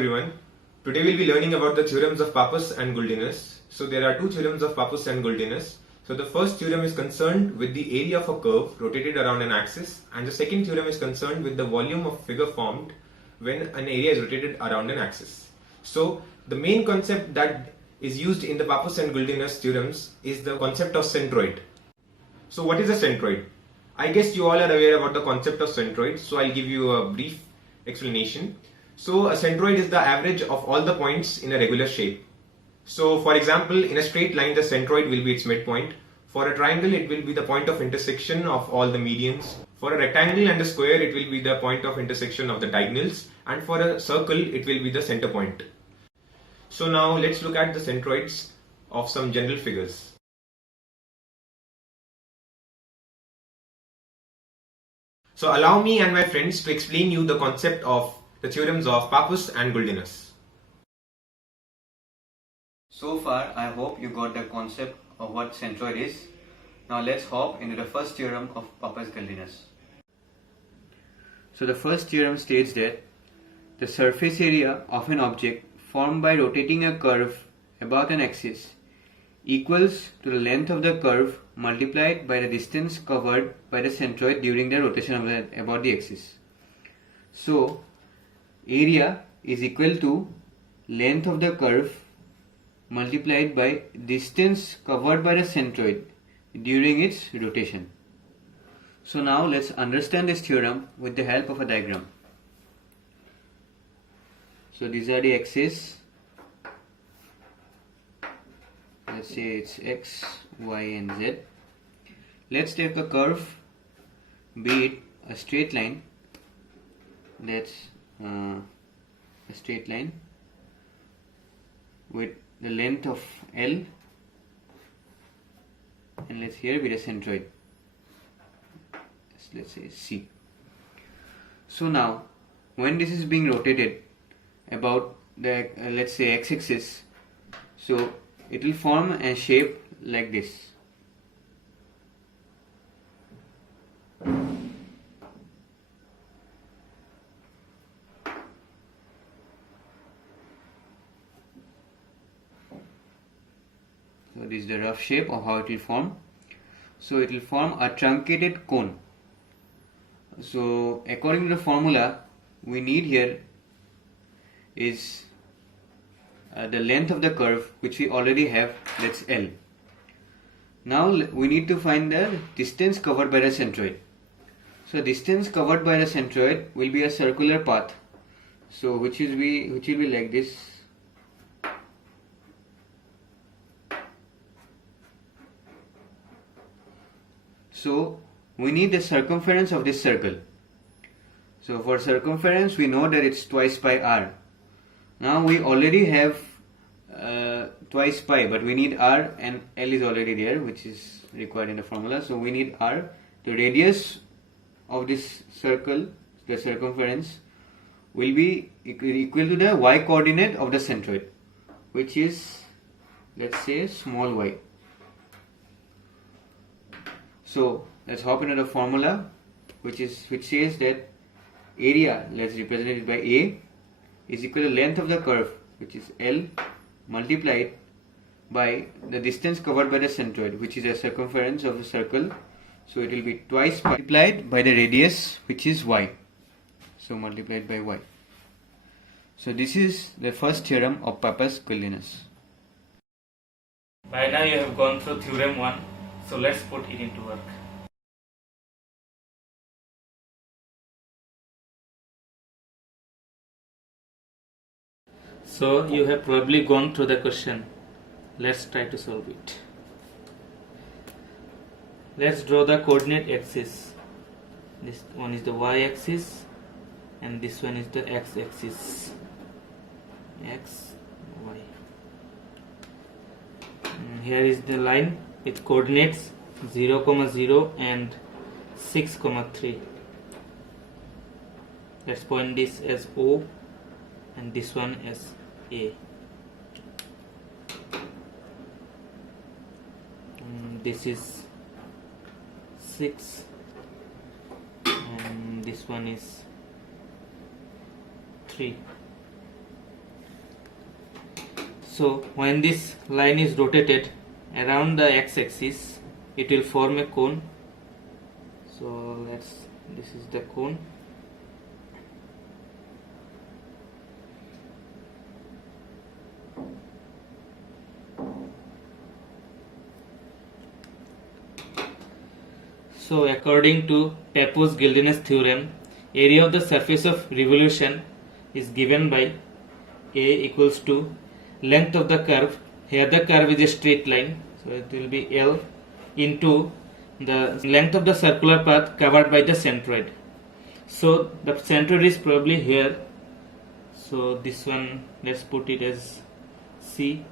everyone. Today we'll be learning about the theorems of Pappus and Guldinus. So there are two theorems of Pappus and Guldinus. So the first theorem is concerned with the area of a curve rotated around an axis, and the second theorem is concerned with the volume of figure formed when an area is rotated around an axis. So the main concept that is used in the Pappus and Guldinus theorems is the concept of centroid. So what is a centroid? I guess you all are aware about the concept of centroid, so I'll give you a brief explanation. So a centroid is the average of all the points in a regular shape. So for example, in a straight line the centroid will be its midpoint. For a triangle it will be the point of intersection of all the medians. For a rectangle and a square it will be the point of intersection of the diagonals, and for a circle it will be the center point. So now let's look at the centroids of some general figures. So allow me and my friends to explain you the concept of the theorems of Pappus and Guldinus. So far, I hope you got the concept of what centroid is. Now let's hop into the first theorem of Pappus Guldinus. So the first theorem states that the surface area of an object formed by rotating a curve about an axis equals to the length of the curve multiplied by the distance covered by the centroid during the rotation about the axis. So area is equal to length of the curve multiplied by distance covered by the centroid during its rotation. So now let's understand this theorem with the help of a diagram. So these are the axes. Let's say it's x, y and z. Let's take a curve, be it a straight line. That's a straight line with the length of L, and let's here be the centroid. Let's say C. So now when this is being rotated about the let's say x-axis, so it will form a shape like this. So this is the rough shape of how it will form. So it will form a truncated cone. So according to the formula we need here is the length of the curve, which we already have, that's L. Now we need to find the distance covered by the centroid. So distance covered by the centroid will be a circular path, so which will be like this. So we need the circumference of this circle. So for circumference we know that it's twice pi r. Now we already have twice pi, but we need r, and L is already there, which is required in the formula. So we need r. The radius of this circle, the circumference, will be equal to the y coordinate of the centroid, which is, let's say, small y. So let's hop into the formula, which says that area, let's represent it by A, is equal to length of the curve, which is L, multiplied by the distance covered by the centroid, which is the circumference of the circle. So it will be twice multiplied by the radius, which is y. So multiplied by y. So this is the first theorem of Pappus Guldinus. By now you have gone through theorem 1, so let's put it into work. So you have probably gone through the question. Let's try to solve it. Let's draw the coordinate axis. This one is the y-axis and this one is the x-axis. X, y. Here is the line with coordinates 0, 0 and 6, 3. Let's point this as O and this one as A. This is 6 and this one is 3. So when this line is rotated around the x-axis, it will form a cone. So this is the cone. So according to Pappus-Guldinus theorem, area of the surface of revolution is given by A equals to length of the curve. Here the curve is a straight line, so it will be L into the length of the circular path covered by the centroid. So the centroid is probably here. So this one, let's put it as C.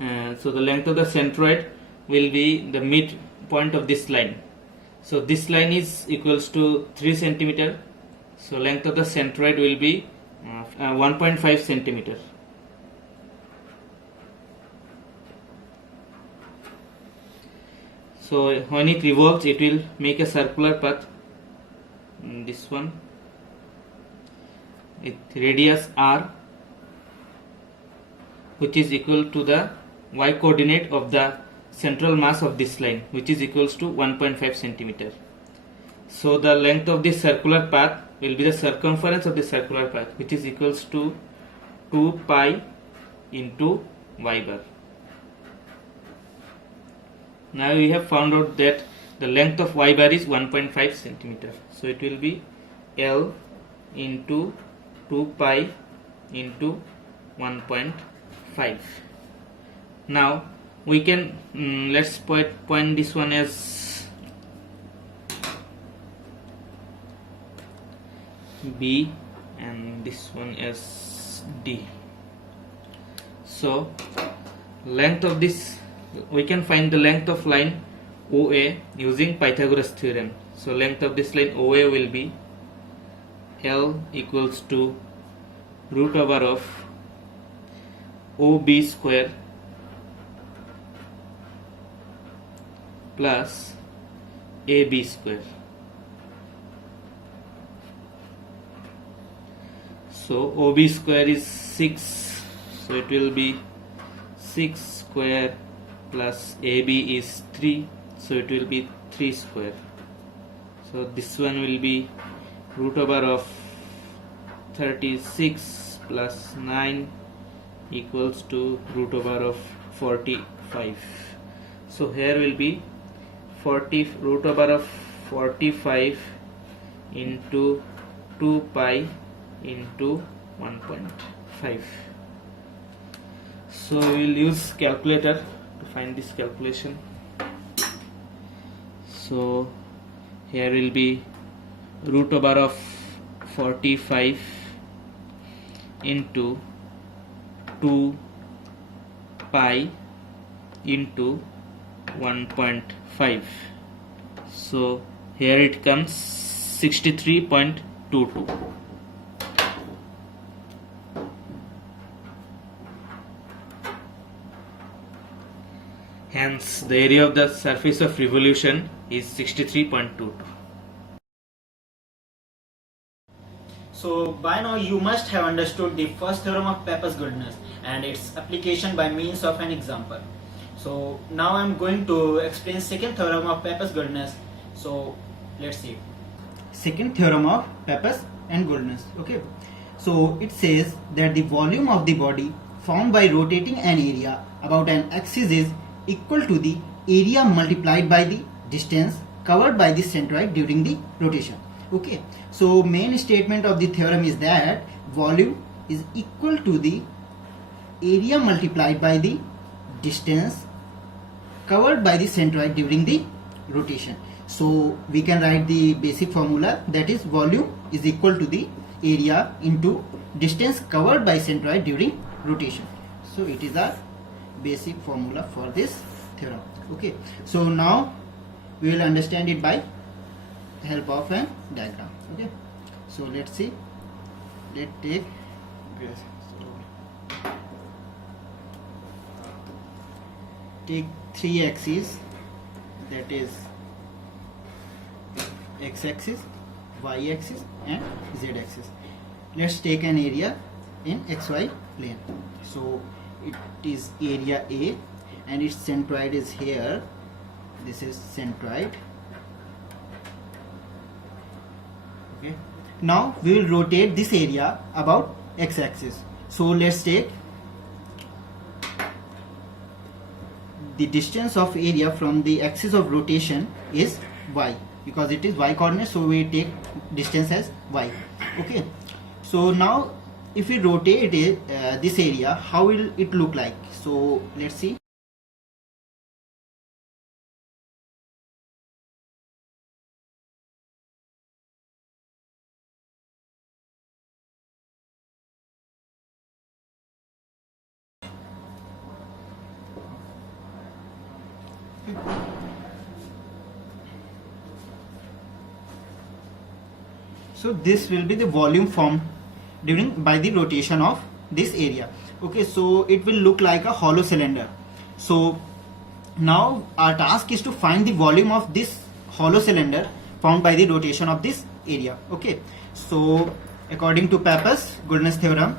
So the length of the centroid will be the midpoint of this line. So this line is equals to 3 centimeter. So length of the centroid will be 1.5 centimeter. So when it revolves, it will make a circular path. This one, with radius r, which is equal to the y coordinate of the central mass of this line, which is equals to 1.5 centimeter. So the length of this circular path will be the circumference of the circular path, which is equals to 2 pi into y bar. Now we have found out that the length of y bar is 1.5 centimeter. So it will be L into 2 pi into 1.5. Now we can let's point this one as B and this one as D. So length of this, we can find the length of line OA using Pythagoras theorem. So length of this line OA will be L equals to root over of OB square plus AB square. So OB square is 6, so it will be 6 square plus AB is 3, so it will be 3 square. So this one will be root over of 36 plus 9 equals to root over of 45. So here will be root over of 45 into 2 pi into 1.5. So we will use calculator to find this calculation. So here will be root over of 45 into 2 pi into 1.5. So here it comes 63.22. Hence the area of the surface of revolution is 63.22. So by now you must have understood the first theorem of Pappus-Guldinus and its application by means of an example. So now I am going to explain second theorem of Pappus-Guldinus. So let's see. Second theorem of Pappus and Guldinus. Okay. So it says that the volume of the body found by rotating an area about an axis is equal to the area multiplied by the distance covered by the centroid during the rotation. Okay, so main statement of the theorem is that volume is equal to the area multiplied by the distance covered by the centroid during the rotation. So we can write the basic formula, that is volume is equal to the area into distance covered by centroid during rotation. So it is our basic formula for this theorem. Okay, so now we will understand it by help of a diagram. Okay, so let's see. Let's take three axes, that is x-axis, y-axis and z-axis. Let's take an area in xy plane. So it is area A, and its centroid is here. This is centroid. Okay. Now we will rotate this area about x-axis. So let's take the distance of area from the axis of rotation is y, because it is y coordinate, so we take distance as y. Okay. So now if we rotate it, this area, how will it look like? So let's see. So this will be the volume formed by the rotation of this area. Okay, so it will look like a hollow cylinder. So now our task is to find the volume of this hollow cylinder formed by the rotation of this area. Okay, so according to Pappus Guldinus theorem,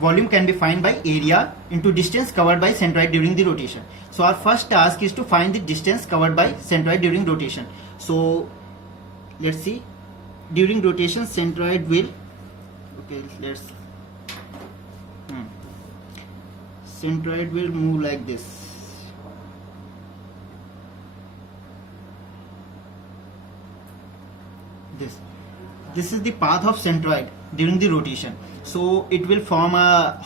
volume can be found by area into distance covered by centroid during the rotation. So our first task is to find the distance covered by centroid during rotation. So let's see. During rotation, centroid will, okay, centroid will move like this. This is the path of centroid during the rotation. So it will form a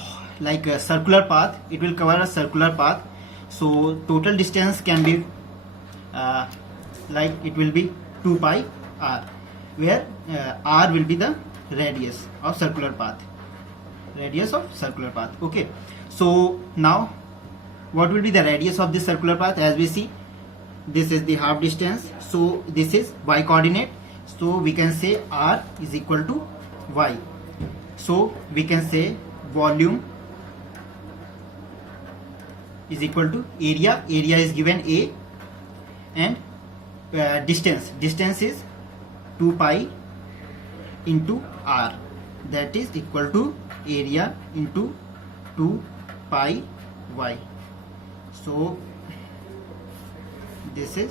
circular path. It will cover a circular path. So total distance can be it will be 2 pi r, where r will be the radius of circular path. Okay, so now what will be the radius of this circular path? As we see, this is the half distance, so this is y coordinate, so we can say r is equal to y. So we can say volume is equal to area is given A, and distance is 2 pi into r, that is equal to area into 2 pi y. So this is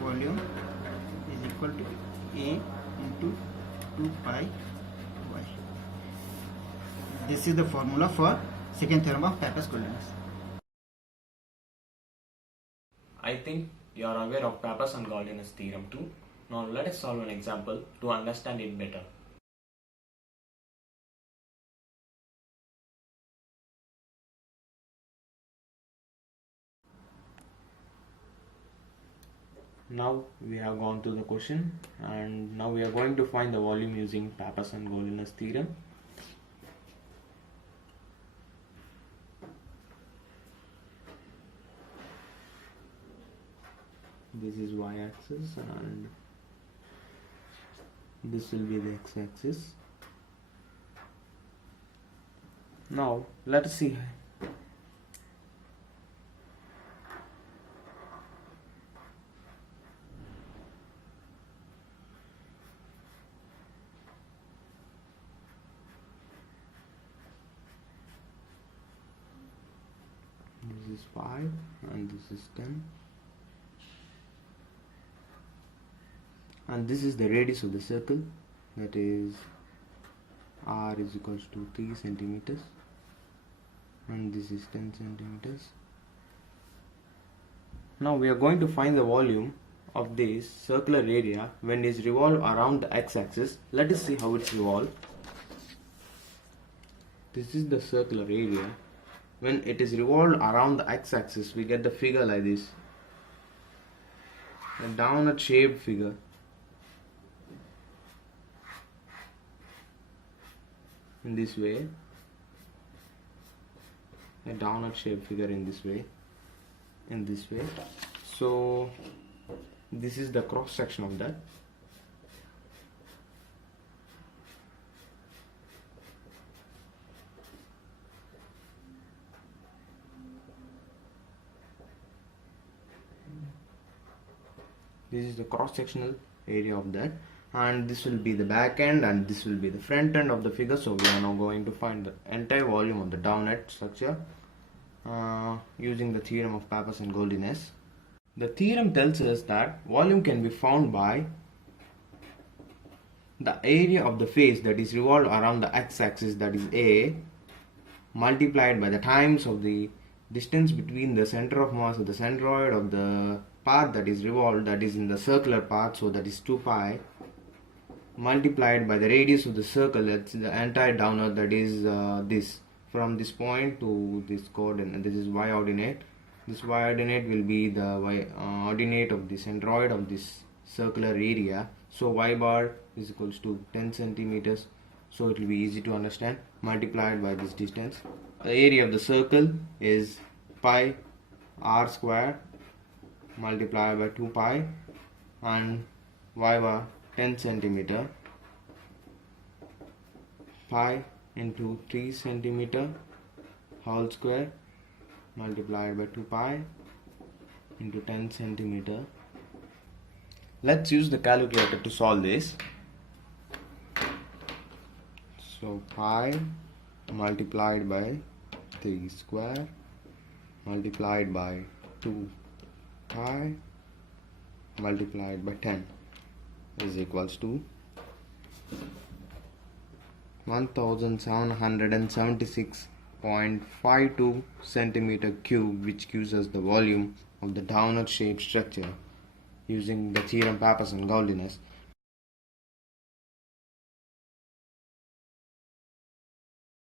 volume is equal to A into 2 pi y. This is the formula for second theorem of Pappus-Guldinus. I think you are aware of Pappus and Guldinus theorem too. Now let us solve an example to understand it better. Now we have gone to the question, and now we are going to find the volume using Pappus and Guldinus theorem. This is y-axis and this will be the x-axis. Now let us see. This is 5 and this is 10. And this is the radius of the circle, that is r is equals to 3 centimeters, and this is 10 centimeters. Now we are going to find the volume of this circular area when it is revolved around the x-axis. Let us see how it's revolved. This is the circular area. When it is revolved around the x-axis, we get the figure like this, a downward shaped figure. In this way, a downward shaped figure in this way. So this is the cross section of that. This is the cross sectional area of that, and this will be the back end and this will be the front end of the figure. So we are now going to find the entire volume of the downnet structure using the theorem of Pappus and Guldinus. The theorem tells us that volume can be found by the area of the face that is revolved around the x-axis, that is A, multiplied by the times of the distance between the center of mass of the centroid of the path that is revolved, that is in the circular path, so that is 2 pi, multiplied by the radius of the circle, that's the entire downward, that is this, from this point to this coordinate, this is y ordinate. This y ordinate will be the y ordinate of the centroid of this circular area. So y bar is equals to 10 centimeters. So it will be easy to understand, multiplied by this distance. The area of the circle is pi r square multiplied by 2 pi, and y bar 10 centimeter, pi into 3 centimeter whole square multiplied by 2 pi into 10 centimeter. Let's use the calculator to solve this. So pi multiplied by 3 square multiplied by 2 pi multiplied by 10 is equals to 1776.52 centimeter cube, which gives us the volume of the downward shaped structure using the theorem Pappus and Guldinus.